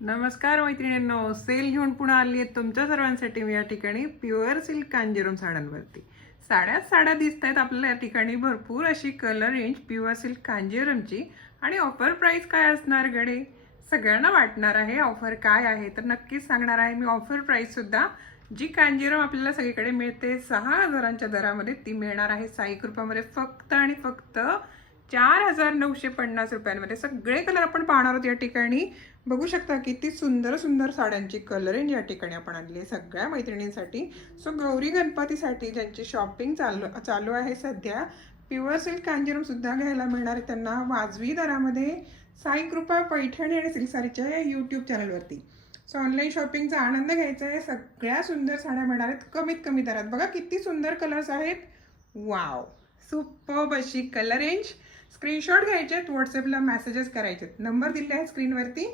नमस्कार मैत्रिणींनो, सेल घेऊन पुन्हा आली आहे तुमच्या सर्वांसाठी मी या ठिकाणी प्युअर सिल्क कांजीवरम साड्यांवरती. साड्या दिसत आहेत आपल्याला या ठिकाणी भरपूर अशी कलर रेंज प्युअर सिल्क कांजीवरमची. आणि ऑफर प्राइस काय असणार गडे? सगळ्यांना वाटणार आहे ऑफर काय आहे, तर नक्कीच सांगणार आहे मी ऑफर प्राइस सुद्धा. जी कांजीवरम आपल्याला सगळीकडे मिळते 6,000च्या दरामध्ये, ती मिळणार आहे साई कृपामध्ये फक्त आणि फक्त 4,950 रुपयांमध्ये. सगळे कलर आपण पाहणार आहोत या ठिकाणी. बघू शकता किती सुंदर सुंदर साड्यांची कलर रेंज या ठिकाणी आपण आणली आहे सगळ्या मैत्रिणींसाठी. सो गौरी गणपतीसाठी ज्यांची शॉपिंग चालू आहे सध्या, प्युअर सिल्क कांजीवरम सुद्धा घ्यायला मिळणार आहे त्यांना वाजवी दरामध्ये साई कृपा पैठणी आणि सिल्क सारीच्या या यूट्यूब चॅनलवरती. सो ऑनलाईन शॉपिंगचा आनंद घ्यायचा आहे. सगळ्या सुंदर साड्या मिळणार आहेत कमीत कमी दरात. बघा किती सुंदर कलर्स आहेत. वाव, सुपर्ब अशी कलर रेंज. स्क्रीनशॉट घ्यायचे आहेत, व्हॉट्सअपला मेसेजेस करायचे. नंबर दिले आहेत स्क्रीनवरती.